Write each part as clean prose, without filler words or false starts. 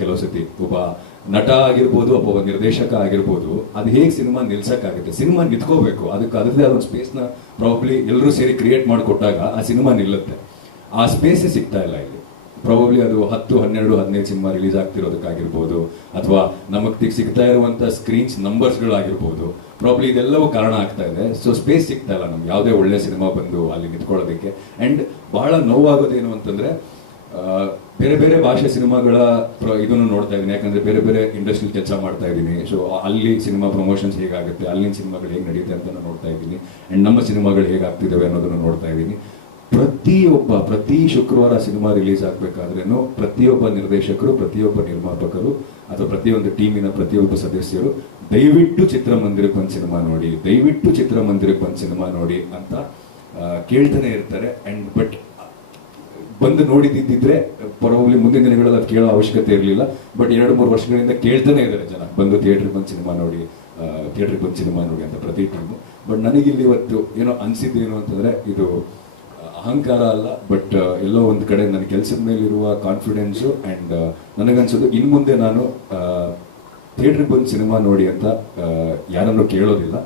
ಕೆಲವು ಸತಿ ಒಬ್ಬ ನಟ ಆಗಿರ್ಬೋದು, ಒಬ್ಬ ನಿರ್ದೇಶಕ ಆಗಿರ್ಬೋದು, ಅದು ಹೇಗೆ ಸಿನಿಮಾ ನಿಲ್ಸಕ್ಕಾಗುತ್ತೆ? ಸಿನಿಮಾ ನಿಂತ್ಕೋಬೇಕು, ಅದಕ್ಕೆ ಅದರದೇ ಆದ ಒಂದು ಸ್ಪೇಸ್ನ ಪ್ರಾಬಬ್ಲಿ ಎಲ್ಲರೂ ಸೇರಿ ಕ್ರಿಯೇಟ್ ಮಾಡಿಕೊಟ್ಟಾಗ ಆ ಸಿನಿಮಾ ನಿಲ್ಲುತ್ತೆ. ಆ ಸ್ಪೇಸೇ ಸಿಗ್ತಾ ಇಲ್ಲ ಇಲ್ಲಿ. ಪ್ರಾಬಬ್ಲಿ ಅದು 10, 12, 15 ಸಿನಿಮಾ ರಿಲೀಸ್ ಆಗ್ತಿರೋದಕ್ಕಾಗಿರ್ಬೋದು, ಅಥವಾ ನಮಗೆ ಸಿಗ್ತಾ ಇರುವಂಥ ಸ್ಕ್ರೀನ್ಸ್ ನಂಬರ್ಸ್ಗಳಾಗಿರ್ಬೋದು, ಪ್ರಾಬ್ಲಿ ಇದೆಲ್ಲವೂ ಕಾರಣ ಆಗ್ತಾ ಇದೆ. ಸೊ ಸ್ಪೇಸ್ ಸಿಗ್ತಾ ಇಲ್ಲ ನಮ್ಗೆ ಯಾವುದೇ ಒಳ್ಳೆ ಸಿನಿಮಾ ಬಂದು ಅಲ್ಲಿ ನಿಂತ್ಕೊಳ್ಳೋದಕ್ಕೆ. ಆ್ಯಂಡ್ ಬಹಳ ನೋವಾಗೋದೇನು ಅಂತಂದ್ರೆ, ಬೇರೆ ಬೇರೆ ಭಾಷೆ ಸಿನಿಮಾಗಳ ಇದನ್ನು ನೋಡ್ತಾ ಇದ್ದೀನಿ, ಯಾಕಂದ್ರೆ ಬೇರೆ ಬೇರೆ ಇಂಡಸ್ಟ್ರಿಯಲ್ಲಿ ಕೆಲಸ ಮಾಡ್ತಾ ಇದ್ದೀನಿ. ಸೊ ಅಲ್ಲಿ ಸಿನಿಮಾ ಪ್ರಮೋಷನ್ಸ್ ಹೇಗಾಗುತ್ತೆ, ಅಲ್ಲಿನ ಸಿನಿಮಾಗಳು ಹೇಗೆ ನಡೆಯುತ್ತೆ ಅಂತ ನೋಡ್ತಾ ಇದ್ದೀನಿ. ಆ್ಯಂಡ್ ನಮ್ಮ ಸಿನಿಮಾಗಳು ಹೇಗಾಗ್ತಿದ್ದಾವೆ ಅನ್ನೋದನ್ನು ನೋಡ್ತಾ ಇದ್ದೀನಿ. ಪ್ರತಿ ಶುಕ್ರವಾರ ಸಿನಿಮಾ ರಿಲೀಸ್ ಆಗಬೇಕಾದ್ರೂ ಪ್ರತಿಯೊಬ್ಬ ನಿರ್ದೇಶಕರು, ಪ್ರತಿಯೊಬ್ಬ ನಿರ್ಮಾಪಕರು ಅಥವಾ ಪ್ರತಿಯೊಂದು ಟೀಮಿನ ಪ್ರತಿಯೊಬ್ಬ ಸದಸ್ಯರು ದಯವಿಟ್ಟು ಚಿತ್ರಮಂದಿರಕ್ಕೆ ಒಂದು ಸಿನಿಮಾ ನೋಡಿ, ದಯವಿಟ್ಟು ಚಿತ್ರಮಂದಿರಕ್ಕೆ ಒಂದು ಸಿನಿಮಾ ನೋಡಿ ಅಂತ ಕೇಳ್ತಾನೆ ಇರ್ತಾರೆ. ಆ್ಯಂಡ್ ಬಟ್ ಬಂದು ನೋಡಿದ್ದಿದ್ರೆ ಪ್ರಾಬಬ್ಲಿ ಮುಂದಿನ ದಿನಗಳಲ್ಲಿ ಅದು ಕೇಳೋ ಅವಶ್ಯಕತೆ ಇರಲಿಲ್ಲ. ಬಟ್ 2-3 ವರ್ಷಗಳಿಂದ ಕೇಳ್ತಾನೆ ಇದ್ದಾರೆ ಜನ, ಬಂದು ಥಿಯೇಟ್ರಿಗೆ ಬಂದು ಸಿನಿಮಾ ನೋಡಿ, ಥಿಯೇಟ್ರಿಗೆ ಬಂದು ಸಿನಿಮಾ ನೋಡಿ ಅಂತ ಪ್ರತಿ ಟೈಮು. ಬಟ್ ನನಗಿಲ್ಲಿ ಇವತ್ತು ಏನೋ ಅನಿಸಿದ್ದೇನು ಅಂತಂದರೆ, ಇದು ಅಹಂಕಾರ ಅಲ್ಲ, ಬಟ್ ಎಲ್ಲೋ ಒಂದು ಕಡೆ ನನ್ನ ಕೆಲಸದ ಮೇಲಿರುವ ಕಾನ್ಫಿಡೆನ್ಸು. ಆ್ಯಂಡ್ ನನಗನ್ಸೋದು ಇನ್ನು ಮುಂದೆ ನಾನು ಥಿಯೇಟ್ರಿಗೆ ಬಂದು ಸಿನಿಮಾ ನೋಡಿ ಅಂತ ಯಾರನ್ನೂ ಕೇಳೋದಿಲ್ಲ.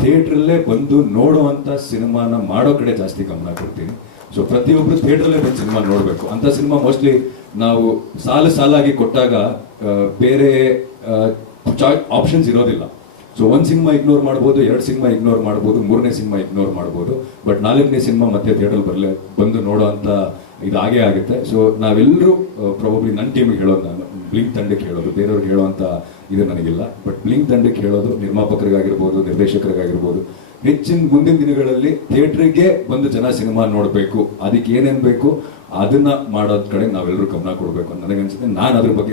ಥಿಯೇಟ್ರಲ್ಲೇ ಬಂದು ನೋಡುವಂಥ ಸಿನಿಮಾನ ಮಾಡೋ ಕಡೆ ಜಾಸ್ತಿ ಗಮನ ಕೊಡ್ತೀನಿ. ಸೊ ಪ್ರತಿಯೊಬ್ಬರು ಥಿಯೇಟ್ರಲ್ಲೇ ಬಂದು ಸಿನಿಮಾ ನೋಡಬೇಕು. ಅಂಥ ಸಿನಿಮಾ ಮೋಸ್ಟ್ಲಿ ನಾವು ಸಾಲಾಗಿ ಕೊಟ್ಟಾಗ ಬೇರೆ ಆಪ್ಷನ್ಸ್ ಇರೋದಿಲ್ಲ. ಸೊ ಒಂದು ಸಿನಿಮಾ ಇಗ್ನೋರ್ ಮಾಡ್ಬೋದು, 2 ಸಿನಿಮಾ ಇಗ್ನೋರ್ ಮಾಡ್ಬೋದು, 3ನೇ ಸಿನಿಮಾ ಇಗ್ನೋರ್ ಮಾಡ್ಬೋದು. ಬಟ್ 4ನೇ ಸಿನಿಮಾ ಮತ್ತೆ ಥಿಯೇಟರ್ ಬಂದು ನೋಡೋ ಅಂತ ಇದು ಆಗೇ ಆಗುತ್ತೆ. ಸೊ ನಾವೆಲ್ಲರೂ ಪ್ರಾಬಬ್ಲಿ ನನ್ನ ಟೀಮಿಗೆ ಹೇಳೋದು, ನಾನು ಬ್ಲಿಂಕ್ ತಂಡಕ್ಕೆ ಹೇಳೋದು, ಬೇರೆಯವ್ರಿಗೆ ಹೇಳೋವಂಥ ಇದು ನನಗಿಲ್ಲ. ಬಟ್ ಬ್ಲಿಂಕ್ ತಂಡಕ್ಕೆ ಹೇಳೋದು, ನಿರ್ಮಾಪಕರಿಗಾಗಿರ್ಬೋದು, ನಿರ್ದೇಶಕರಿಗಾಗಿರ್ಬೋದು, ಮುಂದಿನ ದಿನಗಳಲ್ಲಿ ಥಿಯೇಟ್ರಿಗೆ ಬಂದು ಜನ ಸಿನಿಮಾ ನೋಡಬೇಕು. ಅದಕ್ಕೆ ಏನೇನು ಬೇಕು ಅದನ್ನ ಮಾಡೋದ್ ಕಡೆ ನಾವೆಲ್ಲರೂ ಗಮನ ಕೊಡಬೇಕು ಅಂತ ನನಗನ್ಸುತ್ತೆ. ನಾನು ಅದ್ರ ಬಗ್ಗೆ